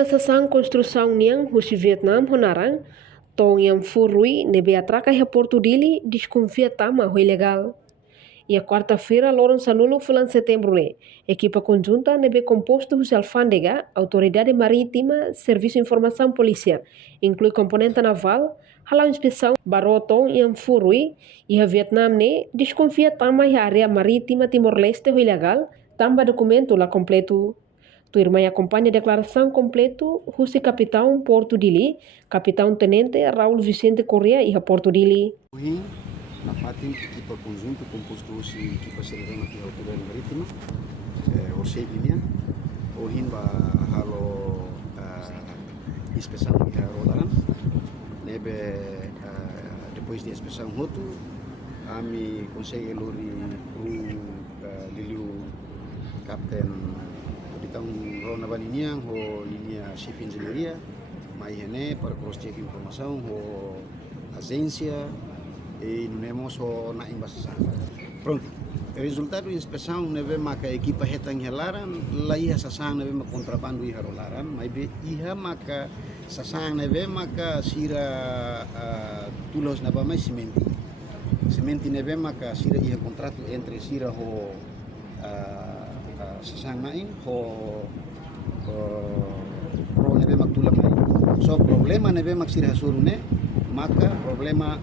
pela sasang construção niang husi Vietnam honarang, tong yang furui nebe atraca a Porto Dili desconfia tama ho ilegal. E a quarta-feira, loron sanulo fulan setembro ne, equipa conjunta nebe composto husi alfândega, autoridade marítima, serviço de informação polícia, inclui componente naval, halau inspeção barotong yang furui, e a Vietnam ne desconfia tama a área marítima Timor-Leste ho ilegal, tamba documento lá completo. Tua irmã acompanha a declaração completo, Husi Capitão Porto Dili, Capitão Tenente Raul Vicente Correa e a Porto Dili. Na FATIM, equipa conjunto composto hoje equipa serena aqui autoridade marítima, o Seibinha, o Himba halo inspeção de rodaran, nebe depois de inspeção roto, kami consegue lori Liliu Kapten Ditang Rona Baniniang ho linha chief engenharia, mai hene para cross check informação ho agência e nunemos ho na embassação. Pronto. O resultado da inspeção neve maka equipa hetang helaran la iha sasang neve ma kontrabando iha rolaran, mai be iha maka sasang neve maka sira tulos na ba mai sementi. Sementi neve maka sira iha kontratu entre sira ho sasang nain ho pro neve mak tulak nain. So problema neve mak sira surune maka problema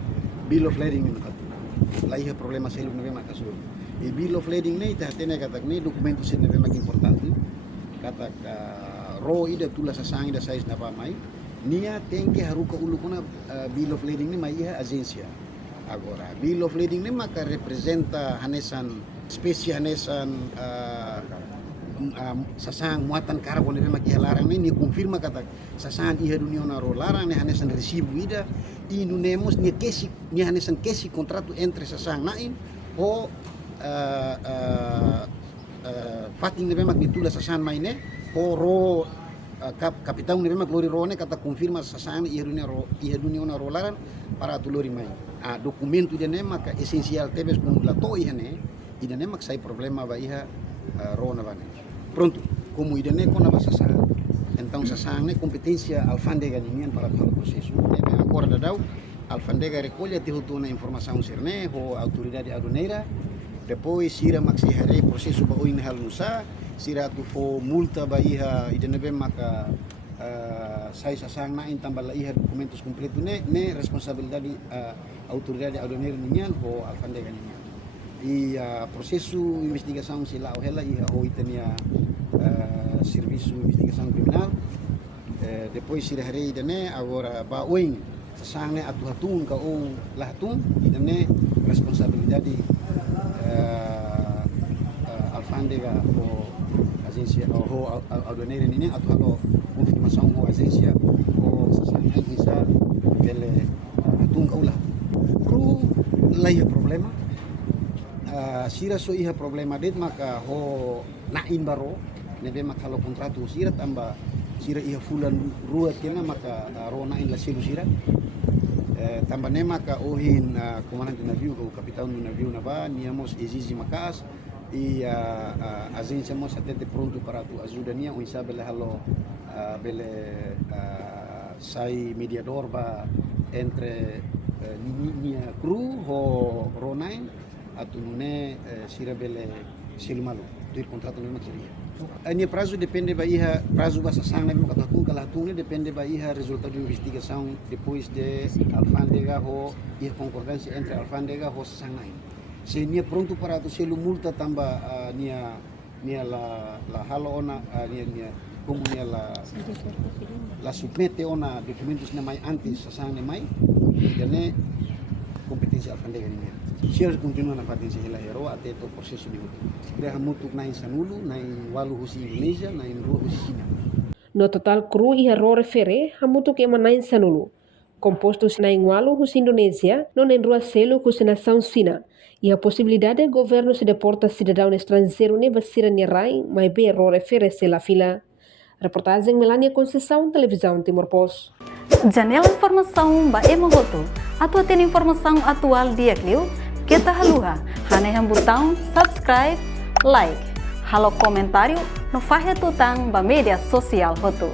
bill of lading ni kat. Laiha problema selu neve mak sur. E bill of lading ni tahtene katak ni dokumento sen neve mak importante. Katak ro ida tula sasang ida size na pa mai. Nia tengke haruka ulu kuna bill of lading ni mai iha agência. Agora bill of lading ni maka representa hanesan spesies hanesan sasang muatan karbon neve mak iha larang ni confirma katak sasang iha dunia na ro larang ni hanesan resibo ida inunemos ni kesi ni hanesan kesi kontratu entre sasang nain ho fating neve mak ditula sasang maine ho ro kapitão neve mak lori rone kata confirma sasang iha dunia na ro larang para tu lori mai documento ida ne maka esencial tebes com lato iha ne ida ne mak sai problema ba iha rona bane. Pronto, como ida ne kona ba sasang. Então sasang ne competência alfândega ninguém para todo o processo. Neve agora dadau alfândega recolhe te hutuna informação serne ho autoridade aduaneira. Depois sira mak si hare processo ba oin hal nusa, sira tu fo multa ba iha ida neve maka sai sasang na tambah la iha documentos completo ne responsabilidade autoridade aduaneira ninguém ho alfândega ninguém. E processo investigação sila o hela iha ho itania serviço de investigação criminal. Depois sira hari idane agora ba oing sasang ne atu-hatun ka o lahatun idane responsabilidade alfândega o agência o aduaneira nini atu confirmação o agência o sasang ne bisa bele hatun ka ulah kru laia problema sira so iha problema det maka ho nain baro nebe mak halo kontratu sira tamba sira iha fulan ruat kena maka ro nain la silu sira tamba ne maka ohin comandante navio o capitão do navio na ba niamos exige makas e agência mos atende pronto para tu ajuda nia o sabe halo bele sai mediador ba entre nia kru ho ro nain atu nune sira bele silumalu do contrato no seria. Ani prazo depende ba iha prazo ba sasang na mo katatun kalatung depende ba iha resultado de investigação depois de alfândega ho iha concordância entre alfândega ho sasang na. Se nia pronto para tu selu multa tamba nia la halo ona nia como nia la submete ona documentos na mai antes sasang na mai dane competência alfândega nia. Siya continua na patência hela hero até o processo de hukum. Dia mutuk nain sanulu, nain walu husi Indonesia, nain ru husi China. No total kru iha ro refere hamutuk ema nain sanulu. Compostos nain walu husi Indonesia, no nain rua selo husi nação China. E a possibilidade de governo se deporta cidadão estrangeiro ne basira ni rai, mai be ro refere se la fila. Reportagem Melania Conceição, Televisão Timor Post. Janela informação ba emogoto. Atau tem informação atual dia kliu. Kita haluha, hane botão subscribe, like, halo comentário, no fahe tutang ba media sosial hotu.